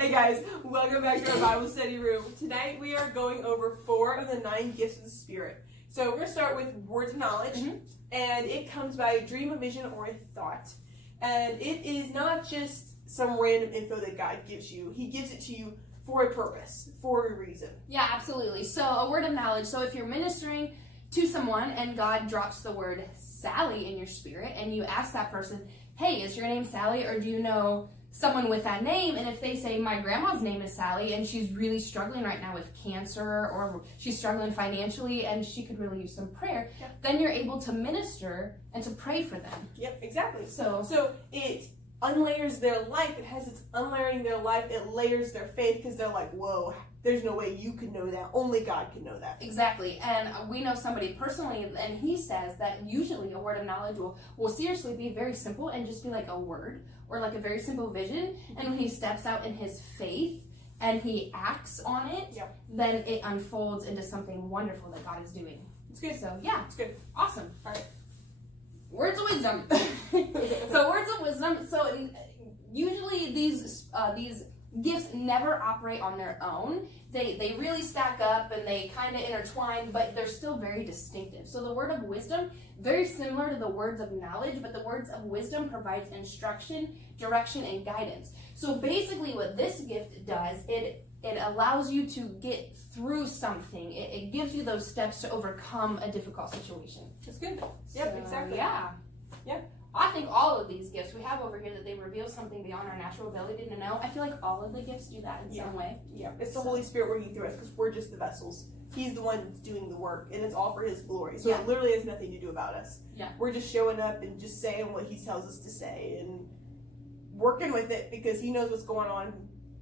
Hey guys, welcome back to our Bible study room. Tonight we are going over 4 of the 9 gifts of the Spirit. So we're going to start with words of knowledge, and it comes by a dream, a vision, or a thought. And it is not just some random info that God gives you. He gives it to you for a purpose, for a reason. Yeah, absolutely. So a word of knowledge. So if you're ministering to someone and God drops the word Sally in your spirit, and you ask that person, hey, is your name Sally, or do you know someone with that name? And if they say, my grandma's name is Sally and she's really struggling right now with cancer, or she's struggling financially and she could really use some prayer, then you're able to minister and to pray for them. Yep, exactly. So it unlayers their life. It has its unlayering their life. It layers their faith, because they're like, whoa, there's no way you can know that. Only God can know that. Exactly. And we know somebody personally, and he says that usually a word of knowledge will seriously be very simple and just be like a word or like a very simple vision. And when he steps out in his faith and he acts on it, then it unfolds into something wonderful that God is doing. It's good. So yeah, it's good. Awesome. All right. Words of wisdom. So words of wisdom. So usually these gifts never operate on their own. They really stack up and they kind of intertwine, but they're still very distinctive. So the word of wisdom, very similar to the words of knowledge, but the words of wisdom provides instruction, direction, and guidance. So basically what this gift does, it allows you to get through something. It gives you those steps to overcome a difficult situation. That's good. Yep, exactly. Yeah. Yeah. I think all of these gifts we have over here, that they reveal something beyond our natural ability to know. I feel like all of the gifts do that in some way. Yeah, it's the Holy Spirit working through us, because we're just the vessels. He's the one doing the work, and it's all for His glory. So it literally has nothing to do about us. Yeah. We're just showing up and just saying what He tells us to say and working with it, because He knows what's going on.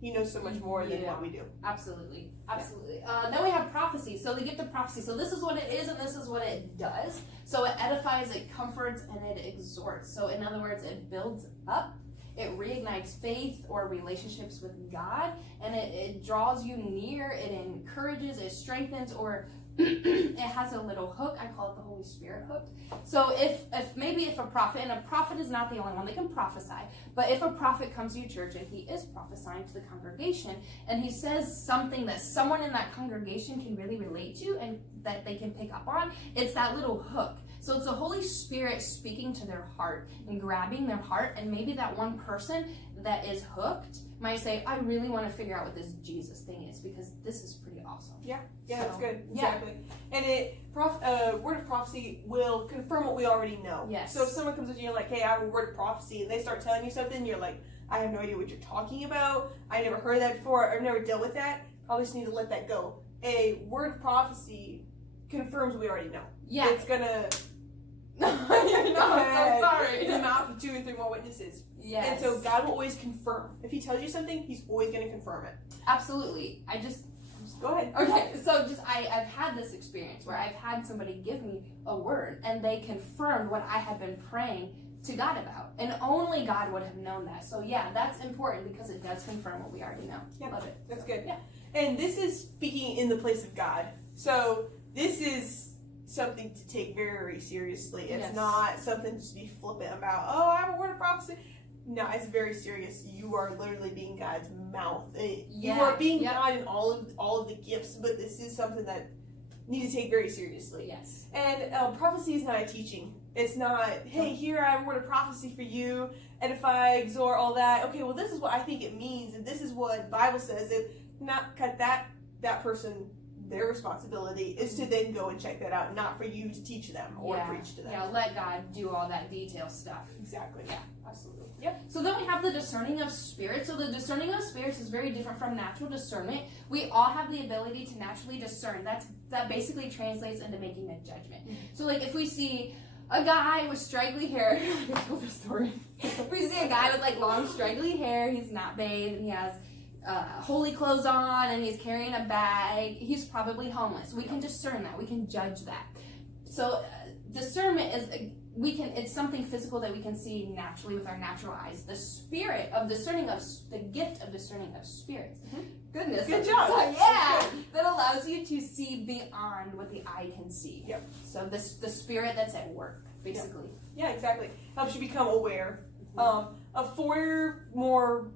He knows so much more than what we do. Absolutely. Absolutely. Then we have prophecy. So the gift of prophecy. So this is what it is and this is what it does. So it edifies, it comforts, and it exhorts. So in other words, it builds up, it reignites faith or relationships with God, and it draws you near, it encourages, it strengthens, or it has a little hook. I call it the Holy Spirit hook. So if a prophet, and a prophet is not the only one that can prophesy, but if a prophet comes to your church and he is prophesying to the congregation and he says something that someone in that congregation can really relate to and that they can pick up on, it's that little hook. So it's the Holy Spirit speaking to their heart and grabbing their heart, and maybe that one person that is hooked might say, I really want to figure out what this Jesus thing is, because this is pretty awesome. Yeah, that's good. Exactly. And word of prophecy will confirm what we already know. Yes. So if someone comes up to you and like, hey, I have a word of prophecy, and they start telling you something, you're like, I have no idea what you're talking about. I never heard that before. I've never dealt with that. Probably just need to let that go. A word of prophecy confirms what we already know. Yeah. It's gonna No, I'm so sorry. In the mouth of 2 or 3 more witnesses. Yes. And so God will always confirm. If He tells you something, He's always going to confirm it. Absolutely. Go ahead. Okay, so I've had this experience where I've had somebody give me a word and they confirmed what I had been praying to God about. And only God would have known that. So yeah, that's important because it does confirm what we already know. Yeah. Love it. That's good. Yeah. And this is speaking in the place of God. So this is something to take very seriously. It's not something to just be flippant about, oh, I have a word of prophecy. No, it's very serious. You are literally being God's mouth. You are being God in all of the gifts, but this is something that you need to take very seriously. Yes. And prophecy is not a teaching. It's not, hey, here I have a word of prophecy for you, edify, exhort, all that. Okay, well, this is what I think it means, and this is what the Bible says. It not cut that person. Their responsibility is to then go and check that out, not for you to teach them or preach to them. Yeah, let God do all that detail stuff. Exactly. Yeah, absolutely. Yep. So then we have the discerning of spirits. So the discerning of spirits is very different from natural discernment. We all have the ability to naturally discern. That basically translates into making a judgment. Mm-hmm. So like if we see a guy with straggly hair, I told this story. If we see a guy with like long straggly hair, he's not bathed, and he has holy clothes on, and he's carrying a bag, he's probably homeless. We can discern that. We can judge that. So discernment is it's something physical that we can see naturally with our natural eyes. The spirit of discerning the gift of discerning of spirits. Mm-hmm. Goodness, good job. Yeah, that allows you to see beyond what the eye can see. Yep. So the spirit that's at work, basically. Yeah, exactly. Helps you become aware. Mm-hmm. Of 4 more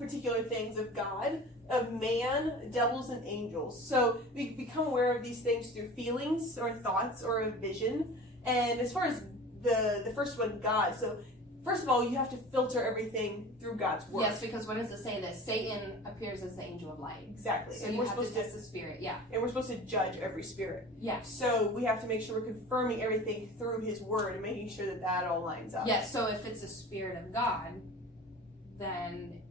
particular things of God, of man, devils, and angels. So we become aware of these things through feelings or thoughts or a vision. And as far as the first one, God. So first of all, you have to filter everything through God's word. Yes, because what does it say? That Satan appears as the angel of light. Exactly. So and you we're have to supposed test the spirit. Yeah. And we're supposed to judge every spirit. Yeah. So we have to make sure we're confirming everything through his word and making sure that that all lines up. Yes, so if it's a spirit of God, then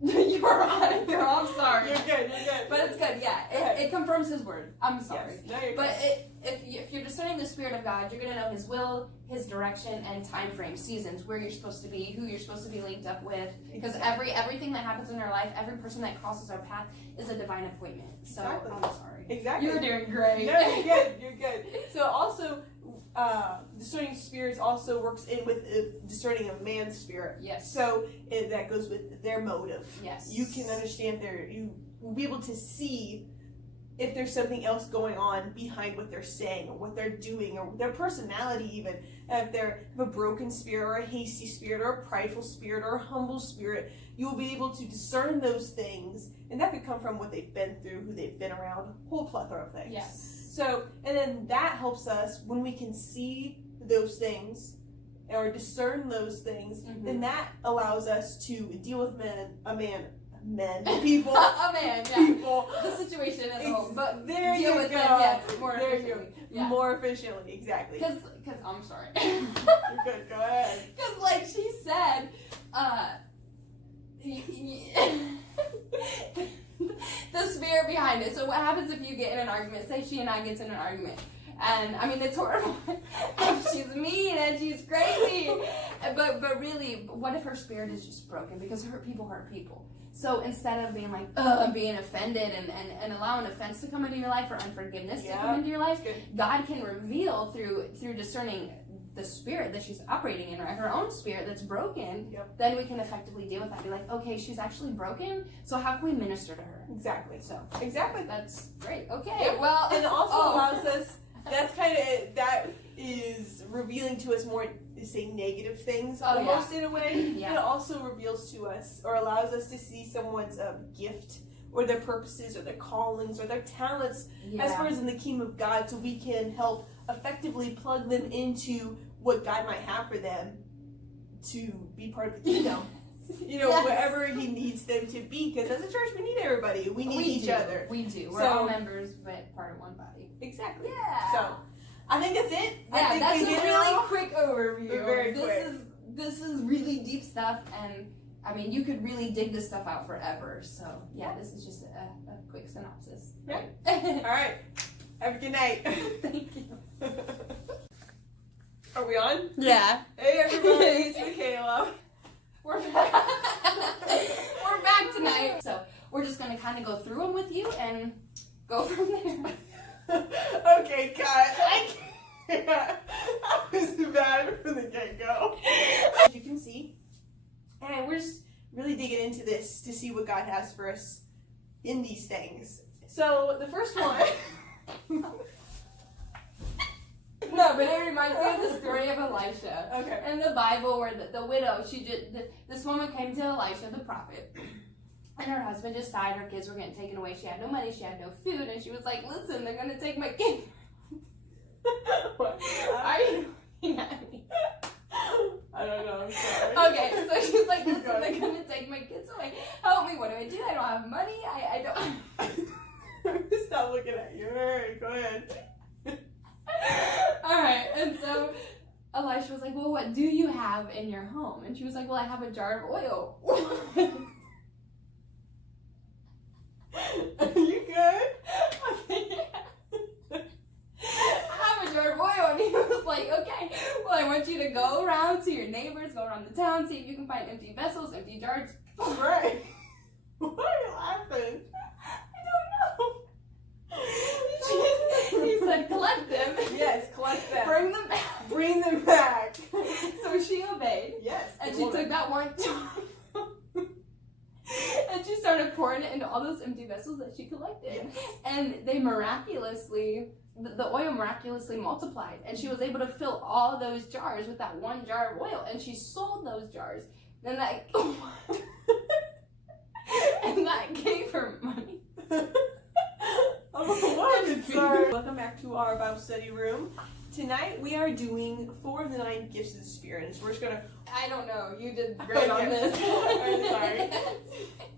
you're on it, girl. I'm sorry. You're good. But it's good, yeah. It confirms his word. I'm sorry. Yes. No, you're But good. if you're discerning the Spirit of God, you're going to know His will, His direction, and time frame, seasons, where you're supposed to be, who you're supposed to be linked up with. Because everything that happens in our life, every person that crosses our path is a divine appointment. So Exactly. I'm sorry. Exactly. You're doing great. No, you're good. You're good. So also, discerning spirits also works in with discerning a man's spirit. Yes. So that goes with their motive. Yes. You can understand you will be able to see if there's something else going on behind what they're saying or what they're doing or their personality even. If they're a broken spirit or a hasty spirit or a prideful spirit or a humble spirit, you will be able to discern those things, and that could come from what they've been through, who they've been around, a whole plethora of things. Yes. So, and then that helps us when we can see those things or discern those things, then that allows us to deal with people. A man, yeah. People. The situation as a whole. But there deal you with go. it, yeah, more There you efficiently. go. Yeah. More efficiently, exactly. Because I'm sorry. You're good, go ahead. Because, like she said, the spirit behind it. So what happens if you get in an argument? Say she and I get in an argument. And, I mean, it's horrible. She's mean and she's crazy. But really, what if her spirit is just broken? Because hurt people hurt people. So instead of being like, being offended and allowing offense to come into your life or unforgiveness to come into your life, God can reveal through discerning the spirit that she's operating in, right? Her own spirit that's broken, then we can effectively deal with that. Be like, okay, she's actually broken, so how can we minister to her? Exactly. So exactly. that's great. Okay, well, and it also allows us. That's kind of that is revealing to us more, say, negative things almost in a way. Yeah. But it also reveals to us or allows us to see someone's gift or their purposes or their callings or their talents as far as in the kingdom of God, so we can help effectively plug them into what God might have for them to be part of the kingdom. You know, wherever He needs them to be. Because as a church, we need everybody. We need each other. We do. We're all members, but part of one body. Exactly. Yeah. So, I think that's it. Yeah, I think that's we a did really it all. quick overview. Very quick. This is really deep stuff, and I mean, you could really dig this stuff out forever. So, yeah, this is just a quick synopsis. Yeah. All right. Have a good night. Thank you. Are we on? Yeah. Hey, everybody. It's Michaela. We're back. We're back tonight. So, we're just going to kind of go through them with you and go from there. Okay, cut. I can't. That was bad from the get-go. As you can see, and we're just really digging into this to see what God has for us in these things. So, the first one... No, but it reminds me of the story of Elisha. Okay. In the Bible, where the widow, this woman came to Elisha, the prophet, and her husband just died. Her kids were getting taken away. She had no money. She had no food. And she was like, listen, they're going to take my kids. What? Are you looking at me? I don't know. I'm sorry. Okay, so she's like, listen, they're going to take my kids away. Help me. What do I do? I don't have money. I don't. Stop looking at you. All right, go ahead. Alright, and so Elisha was like, well, what do you have in your home? And she was like, well, I have a jar of oil. Are you good? I have a jar of oil. And he was like, okay, well, I want you to go around to your neighbors, go around the town, see if you can find empty vessels, empty jars. Right. Why are you laughing? He said, collect them. Yes, collect them. Bring them back. Bring them back. So she obeyed. Yes. And she took that one jar. And she started pouring it into all those empty vessels that she collected. Yes. And they miraculously, the oil miraculously multiplied. And she was able to fill all those jars with that one jar of oil. And she sold those jars. Then that... for money. Sorry. Welcome back to our Bible study room. Tonight we are doing 4 of the 9 gifts of the Spirit. And so we're just gonna. I don't know. You did great on this. I'm sorry.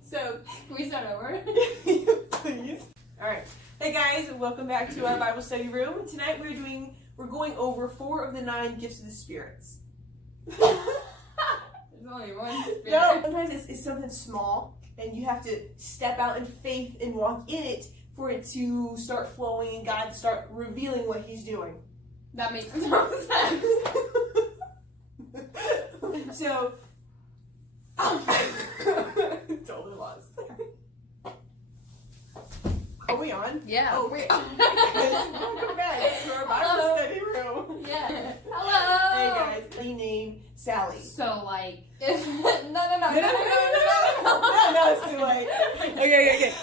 So, can we start over? Please. All right. Hey guys, welcome back to our Bible study room. Tonight we're going over 4 of the 9 gifts of the spirits. There's only one spirit. No, sometimes it's something small, and you have to step out in faith and walk in it for it to start flowing and God to start revealing what He's doing. That makes no sense. So, totally lost. Are we on? Yeah. Oh wait. Welcome back to our Bible study room. Yeah. Hello. Hey guys, we name Sally. So like, No, it's too late. Okay.